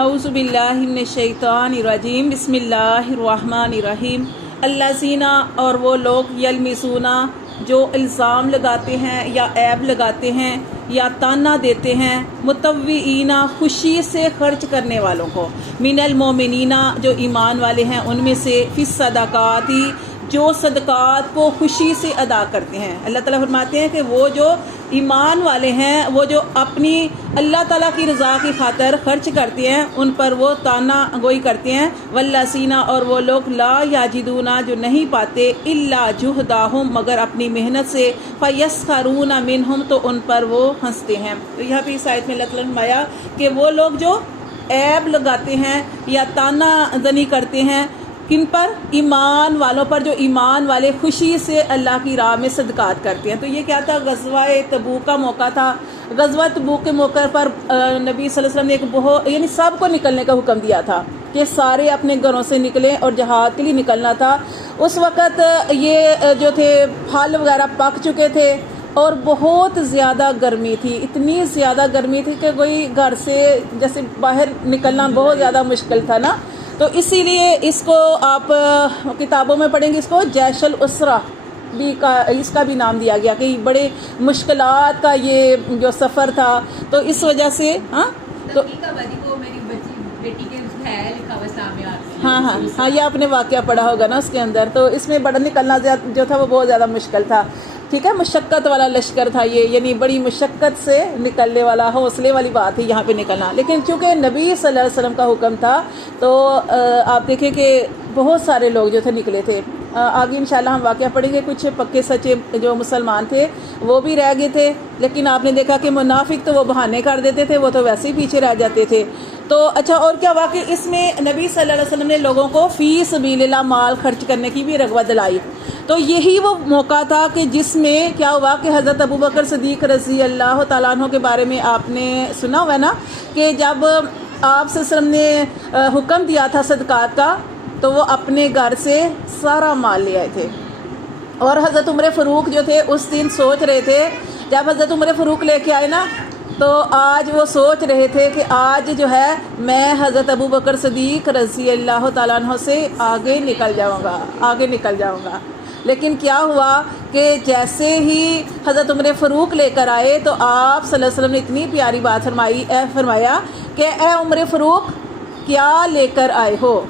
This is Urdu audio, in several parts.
اعوذ باللہ من الشیطان الرجیم بسم اللہ الرحمن الرحیم الذین اور وہ لوگ یلمزونا جو الزام لگاتے ہیں یا عیب لگاتے ہیں یا تانا دیتے ہیں متوئین خوشی سے خرچ کرنے والوں کو من المومنین جو ایمان والے ہیں ان میں سے فی الصدقات جو صدقات کو خوشی سے ادا کرتے ہیں۔ اللہ تعالیٰ فرماتے ہیں کہ وہ جو ایمان والے ہیں وہ جو اپنی اللہ تعالیٰ کی رضا کی خاطر خرچ کرتے ہیں ان پر وہ تانا گوئی کرتے ہیں۔ والذین اور وہ لوگ لا یجدون جو نہیں پاتے الا جہدہم مگر اپنی محنت سے فیسخرون منہم تو ان پر وہ ہنستے ہیں۔ تو یہاں پہ اس آیت میں اللہ تعالیٰ نے فرمایا کہ وہ لوگ جو عیب لگاتے ہیں یا تانا زنی کرتے ہیں کن پر؟ ایمان والوں پر، جو ایمان والے خوشی سے اللہ کی راہ میں صدقات کرتے ہیں۔ تو یہ کیا تھا؟ غزوہ تبوک کا موقع تھا۔ غزوہ تبوک کے موقع پر نبی صلی اللہ علیہ وسلم نے ایک بہت یعنی سب کو نکلنے کا حکم دیا تھا کہ سارے اپنے گھروں سے نکلیں اور جہاد کے لیے نکلنا تھا۔ اس وقت یہ جو تھے پھل وغیرہ پک چکے تھے اور بہت زیادہ گرمی تھی، اتنی زیادہ گرمی تھی کہ کوئی گھر سے جیسے باہر نکلنا بہت زیادہ مشکل تھا نا۔ تو اسی لیے اس کو آپ کتابوں میں پڑھیں گے، اس کو جیش الاسرہ بھی کا اس کا بھی نام دیا گیا کہ بڑے مشکلات کا یہ جو سفر تھا۔ تو اس وجہ سے ہاں یہ آپ نے واقعہ پڑھا ہوگا نا اس کے اندر۔ تو اس میں بڑا نکلنا جو تھا وہ بہت زیادہ مشکل تھا، ٹھیک ہے، مشقت والا لشکر تھا یہ، یعنی بڑی مشقت سے نکلنے والا، حوصلے والی بات ہے یہاں پہ نکلنا۔ لیکن چونکہ نبی صلی اللہ علیہ وسلم کا حکم تھا تو آپ دیکھیں کہ بہت سارے لوگ جو تھے نکلے تھے۔ آگے انشاءاللہ ہم واقعہ پڑھیں گے، کچھ پکے سچے جو مسلمان تھے وہ بھی رہ گئے تھے، لیکن آپ نے دیکھا کہ منافق تو وہ بہانے کر دیتے تھے، وہ تو ویسے ہی پیچھے رہ جاتے تھے۔ تو اچھا، اور کیا واقعی اس میں نبی صلی اللہ علیہ وسلم نے لوگوں کو فی سبیل اللہ مال خرچ کرنے کی بھی رغبت دلائی۔ تو یہی وہ موقع تھا کہ جس میں کیا ہوا کہ حضرت ابوبکر صدیق رضی اللہ تعالیٰ عنہ کے بارے میں آپ نے سنا ہوا ہے نا کہ جب آپ صلی اللہ علیہ وسلم نے حکم دیا تھا صدقات کا تو وہ اپنے گھر سے سارا مال لے آئے تھے۔ اور حضرت عمر فاروق جو تھے اس دن سوچ رہے تھے، جب حضرت عمر فاروق لے کے آئے نا تو آج وہ سوچ رہے تھے کہ آج جو ہے میں حضرت ابوبکر صدیق رضی اللہ تعالیٰ عنہ سے آگے نکل جاؤں گا۔ لیکن کیا ہوا کہ جیسے ہی حضرت عمر فاروق لے کر آئے تو آپ صلی اللہ علیہ وسلم نے اتنی پیاری بات فرمایا کہ اے عمر فاروق کیا لے کر آئے ہو؟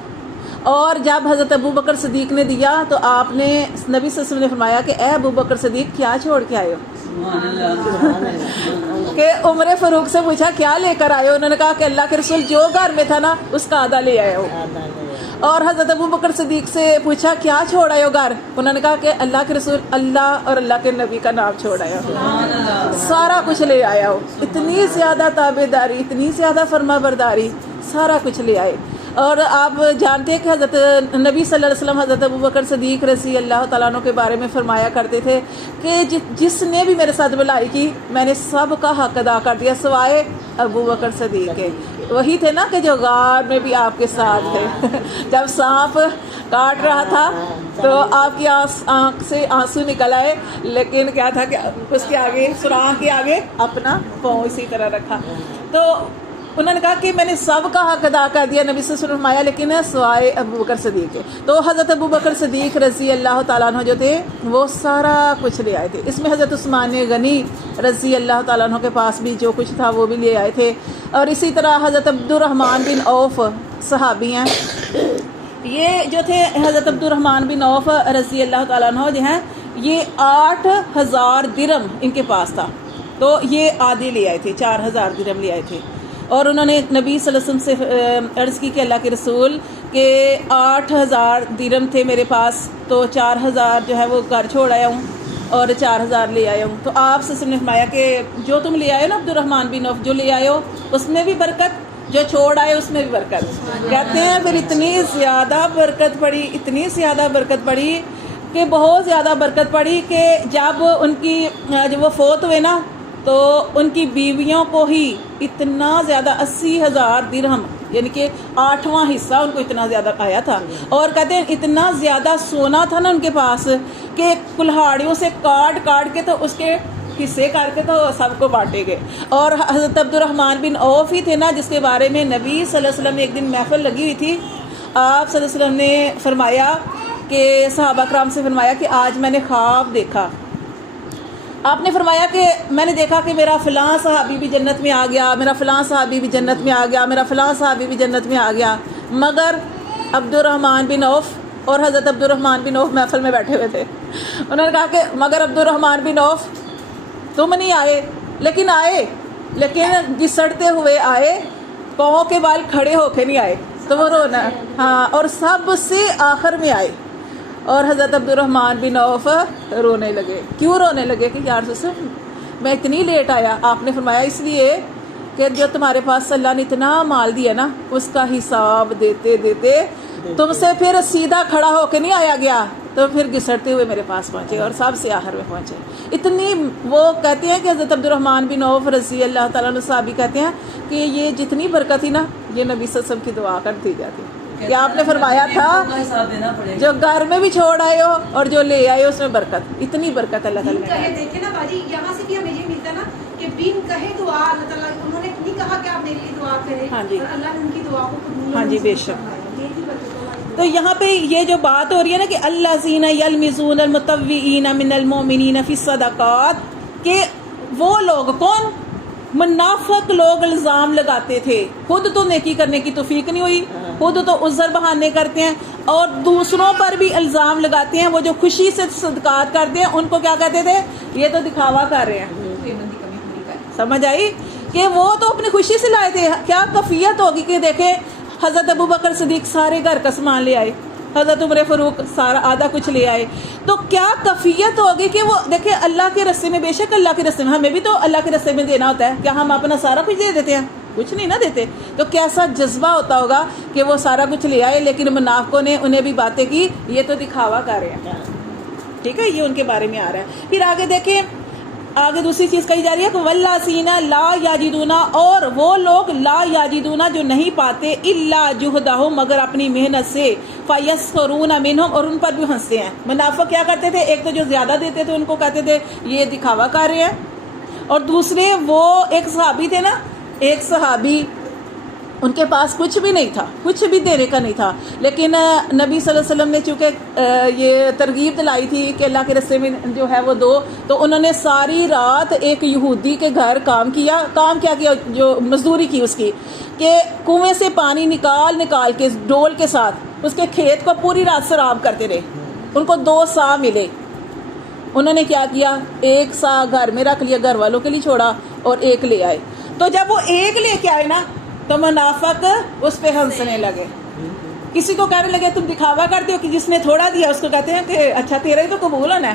اور جب حضرت ابوبکر صدیق نے دیا تو آپ نے نبی صلی اللہ علیہ وسلم نے فرمایا کہ اے ابوبکر صدیق کیا چھوڑ کے آئے ہو؟ کہ عمر فاروق سے پوچھا کیا لے کر آئے ہو؟ انہوں نے کہا کہ اللہ کے رسول جو گھر میں تھا نا اس کا آدھا لے آئے ہو۔ اور حضرت ابوبکر صدیق سے پوچھا کیا چھوڑ آئے ہو گھر؟ انہوں نے کہا کہ اللہ کے رسول اللہ اور اللہ کے نبی کا نام چھوڑ آیا ہو، سارا کچھ لے آیا ہو۔ اتنی زیادہ تابعداری، اتنی زیادہ فرما برداری، سارا کچھ لے آئے۔ اور آپ جانتے ہیں کہ حضرت نبی صلی اللہ علیہ وسلم حضرت ابوبکر صدیق رضی اللہ تعالیٰ عنہ کے بارے میں فرمایا کرتے تھے کہ جس نے بھی میرے ساتھ بھلائی کی میں نے سب کا حق ادا کر دیا سوائے ابوبکر صدیق کے۔ وہی تھے نا کہ جو غار میں بھی آپ کے ساتھ تھے، جب سانپ کاٹ رہا تھا تو آپ کی آنکھ سے آنسو نکل آئے، لیکن کیا تھا کہ اس کے آگے سوراخ کے آگے اپنا پاؤں اسی طرح رکھا۔ تو انہوں نے کہا کہ میں نے سب کا حق ادا کر دیا، نبی صلی اللہ علیہ وسلم فرمایا، لیکن سوائے ابوبکر صدیق کے۔ تو حضرت ابوبکر صدیق رضی اللہ تعالیٰ عنہ جو تھے وہ سارا کچھ لے آئے تھے۔ اس میں حضرت عثمان غنی رضی اللہ تعالیٰ عنہ کے پاس بھی جو کچھ تھا وہ بھی لے آئے تھے۔ اور اسی طرح حضرت عبد الرحمن بن عوف صحابی ہیں، یہ جو تھے حضرت عبد الرحمن بن عوف رضی اللہ تعالیٰ عنہ جو ہیں یہ 8000 درہم ان کے پاس تھا، تو یہ آدھے لے آئے تھے، 4000 درہم لے آئے تھے۔ اور انہوں نے نبی صلی اللہ علیہ وسلم سے عرض کی کہ اللہ کے رسول کہ 8000 درہم تھے میرے پاس، تو 4000 جو ہے وہ گھر چھوڑ آیا ہوں اور 4000 لے آیا ہوں۔ تو آپ صلی اللہ علیہ وسلم نے فرمایا کہ جو تم لے آئے ہو نا عبد الرحمن بن عوف، جو لے آئے ہو اس میں بھی برکت، جو چھوڑ آئے اس میں بھی برکت۔ کہتے ہیں پھر اتنی زیادہ برکت پڑی کہ بہت زیادہ برکت پڑی کہ جب ان کی جب وہ فوت ہوئے نا تو ان کی بیویوں کو ہی اتنا زیادہ 80,000 درہم یعنی کہ 8واں حصہ ان کو اتنا زیادہ آیا تھا۔ اور کہتے ہیں اتنا زیادہ سونا تھا نا ان کے پاس کہ کلہاڑیوں سے کاٹ کے تو اس کے حصے کر کے تو سب کو بانٹے گے. اور حضرت عبد الرحمن بن عوف ہی تھے نا جس کے بارے میں نبی صلی اللہ علیہ وسلم نے ایک دن محفل لگی ہوئی تھی. آپ صلی اللہ علیہ وسلم نے فرمایا کہ صحابہ کرام سے فرمایا کہ آج میں نے خواب دیکھا. آپ نے فرمایا کہ میں نے دیکھا کہ میرا فلاں صحابی بھی جنت میں آ گیا, میرا فلاں صحابی بھی جنت میں آ گیا, میرا فلاں صحابی بھی جنت میں آ گیا, مگر عبد الرحمن بن عوف. اور حضرت عبد الرحمن بن عوف محفل میں بیٹھے ہوئے تھے. انہوں نے کہا کہ مگر عبد الرحمن بن عوف تم نہیں آئے, لیکن گھسڑتے ہوئے آئے, پاؤں کے بال کھڑے ہو کے نہیں آئے, تو وہ رونا. ہاں, اور سب سے آخر میں آئے. اور حضرت عبد الرحمن بن عوف رونے لگے. کیوں رونے لگے؟ کہ یا رسول اللہ میں اتنی لیٹ آیا. آپ نے فرمایا اس لیے کہ جو تمہارے پاس اللہ نے اتنا مال دیا نا, اس کا حساب دیتے دیتے تم سے پھر سیدھا کھڑا ہو کے نہیں آیا گیا, تو پھر گھسڑتے ہوئے میرے پاس پہنچے اور سب سے آخر میں پہنچے. اتنی وہ کہتے ہیں کہ حضرت عبد الرحمن بن عوف رضی اللہ تعالیٰ عنہ صحابی کہتے ہیں کہ یہ جتنی برکت تھی نا, یہ نبی صلی اللہ علیہ وسلم کی دعا کر دی جاتی. کہ آپ نے فرمایا تھا جو گھر میں بھی چھوڑ آئے ہو اور جو لے آئے ہو اس میں برکت, اتنی برکت اللہ تعالیٰ نے. دیکھیں نا باجی, یہاں سے بھی ہمیں یہ ملتا نا کہ بن کہے دعا اللہ تعالیٰ, انہوں نے نہیں کہا کہ آپ میرے لیے دعا کریں, ہاں جی, اور اللہ نے ان کی دعا کو قبول. ہاں جی, بے شک. تو یہاں پہ یہ جو بات ہو رہی ہے نا کہ الذین یلمزون المطوعین من المؤمنین فی الصدقات, کہ وہ لوگ کون, منافق لوگ الزام لگاتے تھے. خود تو نیکی کرنے کی توفیق نہیں ہوئی, خود تو عذر بہانے کرتے ہیں, اور دوسروں پر بھی الزام لگاتے ہیں. وہ جو خوشی سے صدقات کرتے ہیں ان کو کیا کہتے تھے, یہ تو دکھاوا کر رہے ہیں. سمجھ آئی کہ وہ تو اپنی خوشی سے لائے تھے. کیا کفیت ہوگی کہ دیکھیں حضرت ابو بکر صدیق سارے گھر کا سامان لے آئے, حضرت عمر فاروق سارا آدھا کچھ لے آئے, تو کیا کفیت ہوگی کہ وہ دیکھیں اللہ کے راستے میں, بے شک اللہ کے راستے میں ہمیں بھی تو اللہ کے راستے میں دینا ہوتا ہے. کیا ہم اپنا سارا کچھ دے دیتے ہیں؟ کچھ نہیں نہ دیتے. تو کیسا جذبہ ہوتا ہوگا کہ وہ سارا کچھ لے آئے, لیکن منافقوں نے انہیں بھی باتیں کی, یہ تو دکھاوا کر رہے ہیں. ٹھیک ہے, یہ ان کے بارے میں آ رہا ہے. پھر آگے دیکھیں, آگے دوسری چیز کہی جا رہی ہے کہ والذین لا یجدون, اور وہ لوگ لا یجدون جو نہیں پاتے, الا جہدہم مگر اپنی محنت سے, فیسخرون منہم اور ان پر بھی ہنستے ہیں. منافق کیا کرتے تھے, ایک تو جو زیادہ دیتے تھے ان کو کہتے تھے یہ دکھاوا کر رہے ہیں, اور دوسرے وہ ایک صحابی تھے نا, ایک صحابی ان کے پاس کچھ بھی نہیں تھا, کچھ بھی دینے کا نہیں تھا, لیکن نبی صلی اللہ علیہ وسلم نے چونکہ یہ ترغیب دلائی تھی کہ اللہ کے راستے میں جو ہے وہ دو, تو انہوں نے ساری رات ایک یہودی کے گھر کام کیا جو مزدوری کی اس کی, کہ کنویں سے پانی نکال کے ڈول کے ساتھ اس کے کھیت کو پوری رات سراب کرتے رہے. ان کو 2 سا ملے. انہوں نے کیا کیا, 1 سا گھر میں رکھ لیا, گھر والوں کے لیے چھوڑا, اور 1 لے آئے. تو جب وہ 1 لے کے آئے نا, تو منافق اس پہ ہنسنے لگے. کسی کو کہنے لگے تم دکھاوا کرتے ہو, کہ جس نے تھوڑا دیا اس کو کہتے ہیں کہ اچھا تیرا ہی تو قبول ہونا ہے.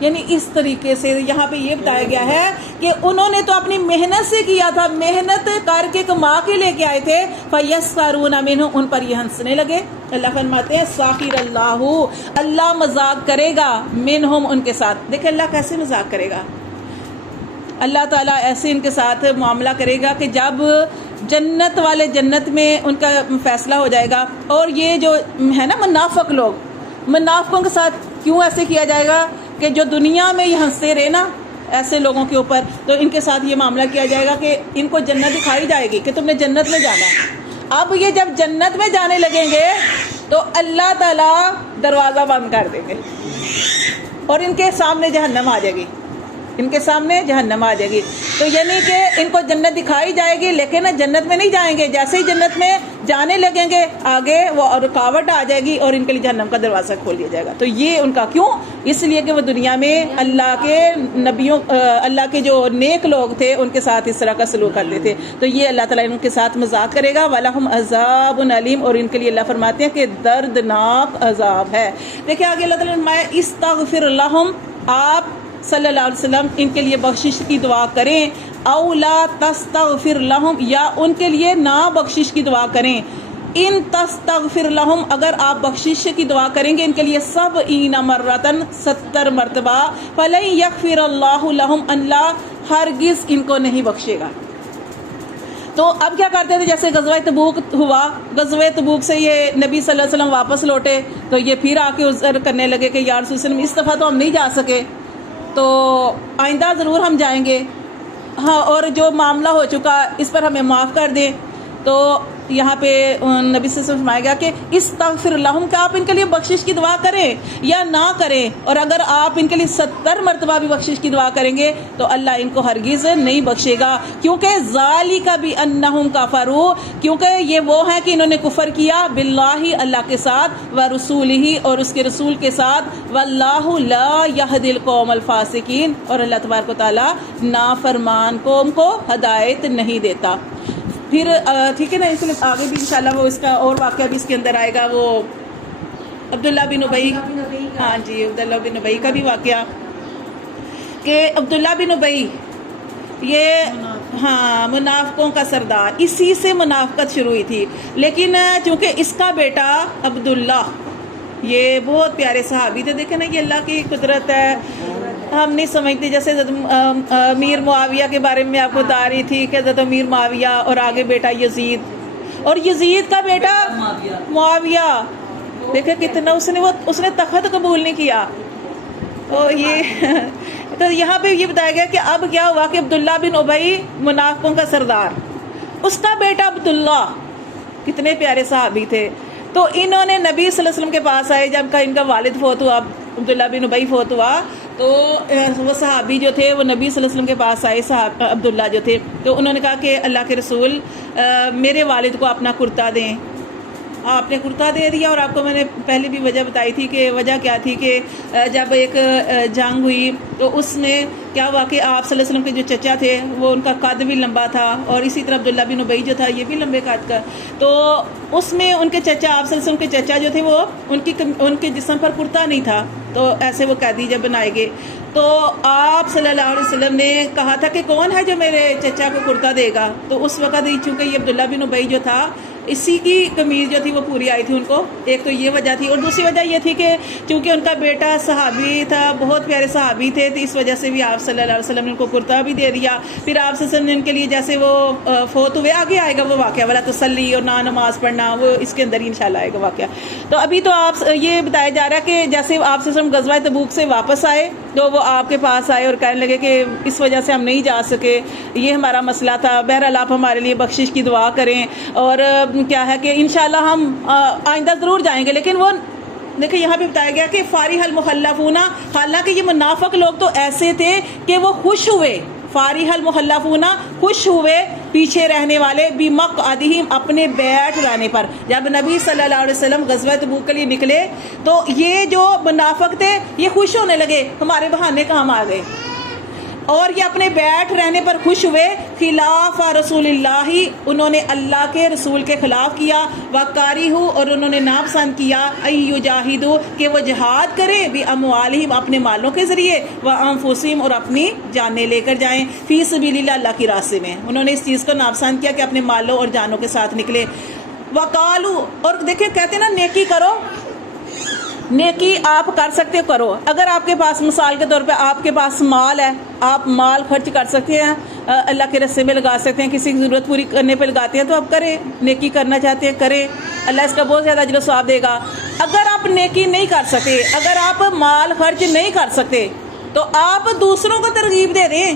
یعنی اس طریقے سے یہاں پہ یہ بتایا گیا ہے کہ انہوں نے تو اپنی محنت سے کیا تھا, محنت کر کے کما کے لے کے آئے تھے. فَيَسْخَرُونَ مِنْهُمْ ان پر یہ ہنسنے لگے. اللہ فرماتے ہیں ساخر اللہ, اللہ مذاق کرے گا, منہم ان کے ساتھ. دیکھیں اللہ کیسے مذاق کرے گا. اللہ تعالیٰ ایسے ان کے ساتھ معاملہ کرے گا کہ جب جنت والے جنت میں ان کا فیصلہ ہو جائے گا. اور یہ جو ہے نا منافق لوگ, منافقوں کے ساتھ کیوں ایسے کیا جائے گا کہ جو دنیا میں یہ ہنستے رہے نا ایسے لوگوں کے اوپر, تو ان کے ساتھ یہ معاملہ کیا جائے گا کہ ان کو جنت دکھائی جائے گی کہ تم نے جنت میں جانا ہے. اب یہ جب جنت میں جانے لگیں گے تو اللہ تعالیٰ دروازہ بند کر دیں گے, اور ان کے سامنے جہنم آ جائے گی, ان کے سامنے جہنم آ جائے گی. تو یعنی کہ ان کو جنت دکھائی جائے گی, لیکن جنت میں نہیں جائیں گے. جیسے ہی جنت میں جانے لگیں گے آگے وہ رکاوٹ آ جائے گی, اور ان کے لیے جہنم کا دروازہ کھول دیا جائے گا. تو یہ ان کا کیوں, اس لیے کہ وہ دنیا میں اللہ کے نبیوں, اللہ کے جو نیک لوگ تھے ان کے ساتھ اس طرح کا سلوک کرتے تھے. تو یہ اللہ تعالیٰ ان کے ساتھ مذاق کرے گا. وَلَهُمْ عَذَابٌ عَلِيمٌ, اور ان کے لیے اللہ فرماتے ہیں کہ دردناک عذاب ہے. دیکھیں آگے اللہ تعالیٰ نے استغفر لہم, آپ صلی اللہ علیہ وسلم ان کے لیے بخشش کی دعا کریں. او لا تستغفر لہم, یا ان کے لیے نہ بخشش کی دعا کریں. ان تستغفر لہم, اگر آپ بخشش کی دعا کریں گے ان کے لیے 70 مرتن 70 مرتبہ, فلن یغفر اللہ لہم, اللہ ہرگز ان کو نہیں بخشے گا. تو اب کیا کرتے تھے, جیسے غزوہ تبوک ہوا, غزوہ تبوک سے یہ نبی صلی اللہ علیہ وسلم واپس لوٹے, تو یہ پھر آ کے عذر کرنے لگے کہ یا رسول اللہ اس دفعہ تو ہم نہیں جا سکے. تو آئندہ ضرور ہم جائیں گے. ہاں، اور جو معاملہ ہو چکا اس پر ہمیں معاف کر دیں. تو یہاں پہ نبی سے فرمایا گیا کہ استغفر لہم، کہ آپ ان کے لیے بخشش کی دعا کریں یا نہ کریں، اور اگر آپ ان کے لیے 70 مرتبہ بھی بخشش کی دعا کریں گے تو اللہ ان کو ہرگز نہیں بخشے گا. کیونکہ ذالک بانہم کفروا، کیونکہ یہ وہ ہیں کہ انہوں نے کفر کیا باللہ، اللہ کے ساتھ، ورسولہ، اور اس کے رسول کے ساتھ، واللہ لا یہدی القوم الفاسقین، اور اللہ تبارک و تعالی نافرمان قوم کو ہدایت نہیں دیتا. پھر ٹھیک ہے نا، اس لیے آگے بھی انشاءاللہ وہ اس کا اور واقعہ بھی اس کے اندر آئے گا، وہ عبداللہ بن ابی، ہاں جی، عبداللہ بن ابی کا بھی واقعہ، کہ عبداللہ بن ابی یہ ہاں منافقوں کا سردار، اسی سے منافقت شروع ہوئی تھی. لیکن چونکہ اس کا بیٹا عبداللہ یہ بہت پیارے صحابی تھے. دیکھیں نا، یہ اللہ کی قدرت ہے، ہم نہیں سمجھتے. جیسے امیر معاویہ کے بارے میں آپ کو بتا رہی تھی کہ حضرت امیر معاویہ، اور آگے بیٹا یزید، اور یزید کا بیٹا معاویہ. دیکھیں کتنا اس نے تخت قبول نہیں کیا. تو یہاں پہ یہ بتایا گیا کہ اب کیا ہوا کہ عبداللہ بن ابی منافقوں کا سردار، اس کا بیٹا عبداللہ، کتنے پیارے صحابی تھے. تو انہوں نے نبی صلی اللہ علیہ وسلم کے پاس آئے جب ان کا والد فوت ہوا، عبداللہ بن ابی فوت ہوا. تو وہ صحابی جو تھے وہ نبی صلی اللہ علیہ وسلم کے پاس آئے، عبداللہ جو تھے. تو انہوں نے کہا کہ اللہ کے رسول، میرے والد کو اپنا کرتا دیں. آپ نے کرتا دے دیا. اور آپ کو میں نے پہلے بھی وجہ بتائی تھی کہ وجہ کیا تھی کہ جب ایک جنگ ہوئی تو اس میں کیا ہوا کہ آپ صلی اللہ علیہ وسلم کے جو چچا تھے وہ ان کا قد بھی لمبا تھا، اور اسی طرح عبداللہ بن ابی جو تھا یہ بھی لمبے قد کا. تو اس میں ان کے چچا، آپ صلی اللہ علیہ وسلم کے چچا جو تھے، وہ ان کے جسم پر کرتا نہیں تھا. تو ایسے وہ قیدی جب بنائے گئے تو آپ صلی اللہ علیہ وسلم نے کہا تھا کہ کون ہے جو میرے چچا کو کرتا دے گا. تو اس وقت چونکہ یہ عبداللہ بن ابی جو تھا، اسی کی قمیض جو تھی وہ پوری آئی تھی ان کو. ایک تو یہ وجہ تھی، اور دوسری وجہ یہ تھی کہ چونکہ ان کا بیٹا صحابی تھا، بہت پیارے صحابی تھے، تو اس وجہ سے بھی آپ صلی اللہ علیہ وسلم نے ان کو کرتا بھی دے دیا. پھر آپ صلی اللہ علیہ وسلم نے ان کے لیے جیسے وہ فوت ہوئے، آگے آئے گا وہ واقعہ والا تسلی اور نہ نماز پڑھنا، وہ اس کے اندر ہی انشاءاللہ آئے گا واقعہ. تو ابھی تو آپ یہ بتایا جا رہا ہے کہ جیسے آپ صلی اللہ علیہ وسلم غزوہ تبوک سے واپس آئے تو وہ آپ کے پاس آئے اور کہنے لگے کہ اس وجہ سے ہم نہیں جا سکے، یہ ہمارا مسئلہ تھا، بہرحال آپ ہمارے لیے بخشش کی دعا کریں، اور کیا ہے کہ انشاءاللہ ہم آئندہ ضرور جائیں گے. لیکن وہ دیکھیں یہاں پہ بتایا گیا کہ فارح المخلفون، حالانکہ یہ منافق لوگ تو ایسے تھے کہ وہ خوش ہوئے، فارح المخلفون، خوش ہوئے پیچھے رہنے والے، بمقعدہم، اپنے بیٹھ جانے پر. جب نبی صلی اللہ علیہ وسلم غزوہ تبوک کے لیے نکلے تو یہ جو منافق تھے یہ خوش ہونے لگے، ہمارے بہانے کام آ گئے، اور یہ اپنے بیٹھ رہنے پر خوش ہوئے. خلاف رسول اللہ، انہوں نے اللہ کے رسول کے خلاف کیا. وکارہوا، اور انہوں نے ناپسند کیا، یجاہدوا، کہ وہ جہاد کرے، باموالہم، اپنے مالوں کے ذریعے، وانفسہم، اور اپنی جانیں لے کر جائیں، فی سبیل اللہ، اللہ کے راستے میں. انہوں نے اس چیز کو ناپسند کیا کہ اپنے مالوں اور جانوں کے ساتھ نکلے. وقالوا، اور دیکھیں کہتے ہیں نا نیکی کرو، نیکی آپ کر سکتے ہو کرو. اگر آپ کے پاس مثال کے طور پہ آپ کے پاس مال ہے، آپ مال خرچ کر سکتے ہیں، اللہ کے راستے میں لگا سکتے ہیں، کسی کی ضرورت پوری کرنے پہ لگاتے ہیں تو آپ کریں. نیکی کرنا چاہتے ہیں کریں، اللہ اس کا بہت زیادہ اجر و ثواب دے گا. اگر آپ نیکی نہیں کر سکتے، اگر آپ مال خرچ نہیں کر سکتے تو آپ دوسروں کو ترغیب دے دیں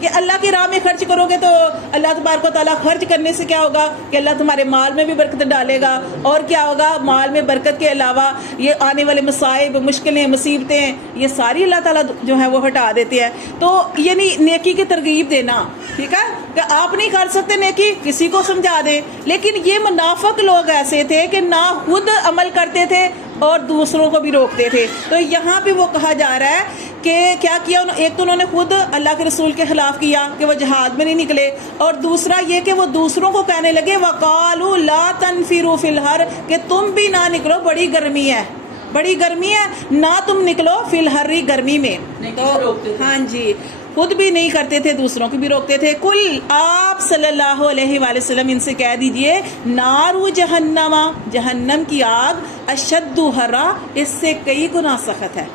کہ اللہ کی راہ میں خرچ کرو گے تو اللہ تبارک و تعالیٰ خرچ کرنے سے کیا ہوگا کہ اللہ تمہارے مال میں بھی برکت ڈالے گا. اور کیا ہوگا، مال میں برکت کے علاوہ یہ آنے والے مصائب، مشکلیں، مصیبتیں، یہ ساری اللہ تعالیٰ جو ہے وہ ہٹا دیتے ہیں. تو یعنی نیکی کی ترغیب دینا، ٹھیک ہے، کہ آپ نہیں کر سکتے نیکی، کسی کو سمجھا دیں. لیکن یہ منافق لوگ ایسے تھے کہ نہ خود عمل کرتے تھے اور دوسروں کو بھی روکتے تھے. تو یہاں پہ وہ کہا جا رہا ہے کہ کیا کیا، ایک تو انہوں نے خود اللہ کے رسول کے خلاف کیا کہ وہ جہاد میں نہیں نکلے، اور دوسرا یہ کہ وہ دوسروں کو کہنے لگے وقالوا لا تنفروا فی الحر، کہ تم بھی نہ نکلو، بڑی گرمی ہے، بڑی گرمی ہے، نہ تم نکلو فی الحر، گرمی میں. تو ہاں جی، خود بھی نہیں کرتے تھے، دوسروں کو بھی روکتے تھے. کل، آپ صلی اللہ علیہ وآلہ وسلم ان سے کہہ دیجئے، نارو جہنم، جہنم کی آگ، اشد حرا، اس سے کئی گنا سخت ہے.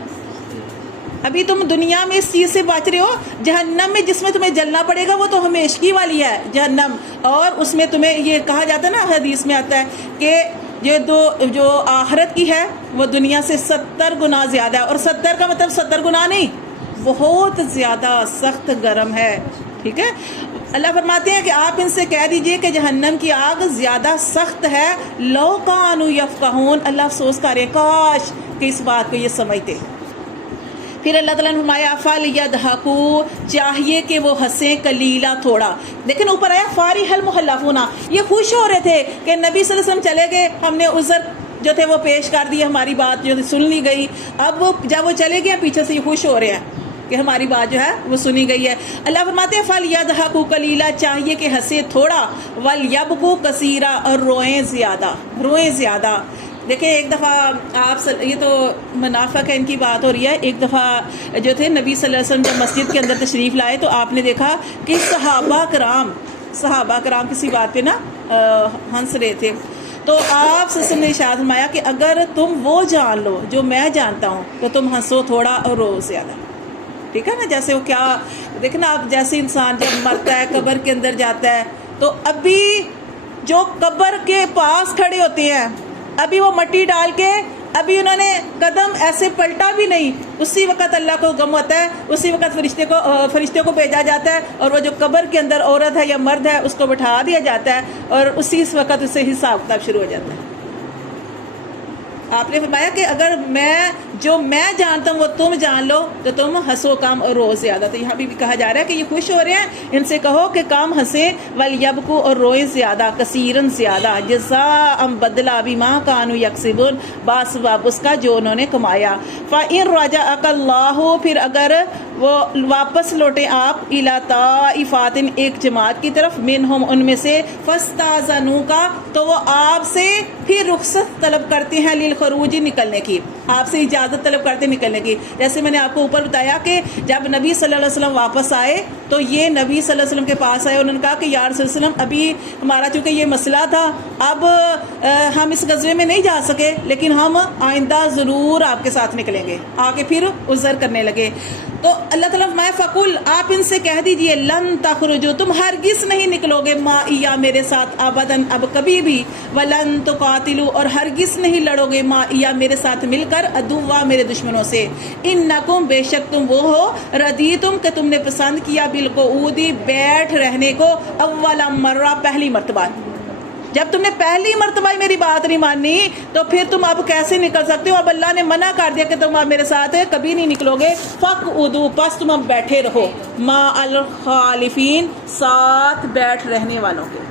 ابھی تم دنیا میں اس چیز سے بچ رہے ہو، جہنم میں جس میں تمہیں جلنا پڑے گا وہ تو ہمیشگی والی ہے جہنم. اور اس میں تمہیں یہ کہا جاتا ہے نا، حدیث میں آتا ہے کہ یہ جو آخرت کی ہے وہ دنیا سے 70 گنا زیادہ ہے. اور 70 کا مطلب 70 گنا نہیں، بہت زیادہ سخت گرم ہے. ٹھیک ہے. اللہ فرماتے ہیں کہ آپ ان سے کہہ دیجئے کہ جہنم کی آگ زیادہ سخت ہے. لو کانوا یفقہون، اللہ افسوس کر رہے ہیں کاش کہ اس بات کو یہ سمجھتے. پھر اللہ تعالیٰ نے فرمایا فَلْيَضْحَكُوا، چاہیے کہ وہ ہنسیں قلیلا تھوڑا. لیکن اوپر آیا فَارِحَ الْمُخَلَّفُونَ، یہ خوش ہو رہے تھے کہ نبی صلی اللہ علیہ وسلم چلے گئے، ہم نے عذر جو تھے وہ پیش کر دیے، ہماری بات جو سن لی گئی. اب جب وہ چلے گئے پیچھے سے یہ خوش ہو رہے ہیں کہ ہماری بات جو ہے وہ سنی گئی ہے. اللہ فرماتے ہیں فَلْيَضْحَكُوا قَلِيلًا، چاہیے کہ ہنسے تھوڑا، وَلْيَبْكُوا كَثِيرًا، اور روئیں زیادہ، روئیں زیادہ. دیکھیں ایک دفعہ آپ یہ تو منافق ہے ان کی بات ہو رہی ہے. ایک دفعہ جو تھے نبی صلی اللہ علیہ وسلم جب مسجد کے اندر تشریف لائے تو آپ نے دیکھا کہ صحابہ کرام کسی بات پہ نا ہنس رہے تھے. تو آپ صلی اللہ علیہ وسلم نے ارشاد فرمایا کہ اگر تم وہ جان لو جو میں جانتا ہوں تو تم ہنسو تھوڑا اور رو زیادہ. ٹھیک ہے نا. جیسے وہ کیا دیکھنا آپ، جیسے انسان جب مرتا ہے قبر کے اندر جاتا ہے تو ابھی جو قبر کے پاس کھڑے ہوتے ہیں، ابھی وہ مٹی ڈال کے ابھی انہوں نے قدم ایسے پلٹا بھی نہیں، اسی وقت اللہ کو غم ہوتا ہے، اسی وقت فرشتے کو بھیجا جاتا ہے اور وہ جو قبر کے اندر عورت ہے یا مرد ہے اس کو بٹھا دیا جاتا ہے اور اسی وقت اسے حساب کتاب شروع ہو جاتا ہے. آپ نے فرمایا کہ اگر جو میں جانتا ہوں وہ تم جان لو تو تم ہنسو کم اور رو زیادہ. تو یہاں بھی کہا جا رہا ہے کہ یہ خوش ہو رہے ہیں، ان سے کہو کہ کم ہنسیں، وَلْيَبْكُوا، اور روئیں زیادہ، کثیراً زیادہ، جزاء بدلہ بما کانوا یکسبون، باسباب اس کا جو انہوں نے کمایا. فَإِن رَجَعَكَ اللَّهُ، پھر اگر وہ واپس لوٹیں آپ اِلیٰ طائفات، ایک جماعت کی طرف، منہم ان میں سے، فَاسْتَأْذَنُوكَ، تو وہ آپ سے پھر رخصت طلب کرتے ہیں، للخروج، نکلنے کی، آپ سے اجازت طلب کرتے نکلنے کی. جیسے میں نے آپ کو اوپر بتایا کہ جب نبی صلی اللہ علیہ وسلم واپس آئے تو یہ نبی صلی اللہ علیہ وسلم کے پاس آئے، انہوں نے کہا کہ یا رسول اللہ علیہ وسلم ابھی ہمارا چونکہ یہ مسئلہ تھا، اب ہم اس غزوے میں نہیں جا سکے لیکن ہم آئندہ ضرور آپ کے ساتھ نکلیں گے. آگے پھر عذر کرنے لگے. تو اللہ تعالیٰ فرمایا فَقُلْ، آپ ان سے کہہ دیجئے، لن تخرجوا، تم ہرگز نہیں نکلو گے، معیا، میرے ساتھ، ابداً، اب کبھی بھی، ولن تقاتلوا، اور ہرگز نہیں لڑو گے، معیا، میرے ساتھ مل کر، عدوا، میرے دشمنوں سے، انکم، بے شک تم وہ ہو، ردیتم، کہ تم نے پسند کیا، بالقعود، بیٹھ رہنے کو، اول مرہ، پہلی مرتبہ. جب تم نے پہلی مرتبہ میری بات نہیں مانی تو پھر تم اب کیسے نکل سکتے ہو؟ اب اللہ نے منع کر دیا کہ تم اب میرے ساتھ کبھی نہیں نکلو گے. فَقْعُدُوا، پس تم اب بیٹھے رہو، مَعَ الْخَالِفِينَ، ساتھ بیٹھ رہنے والوں کے.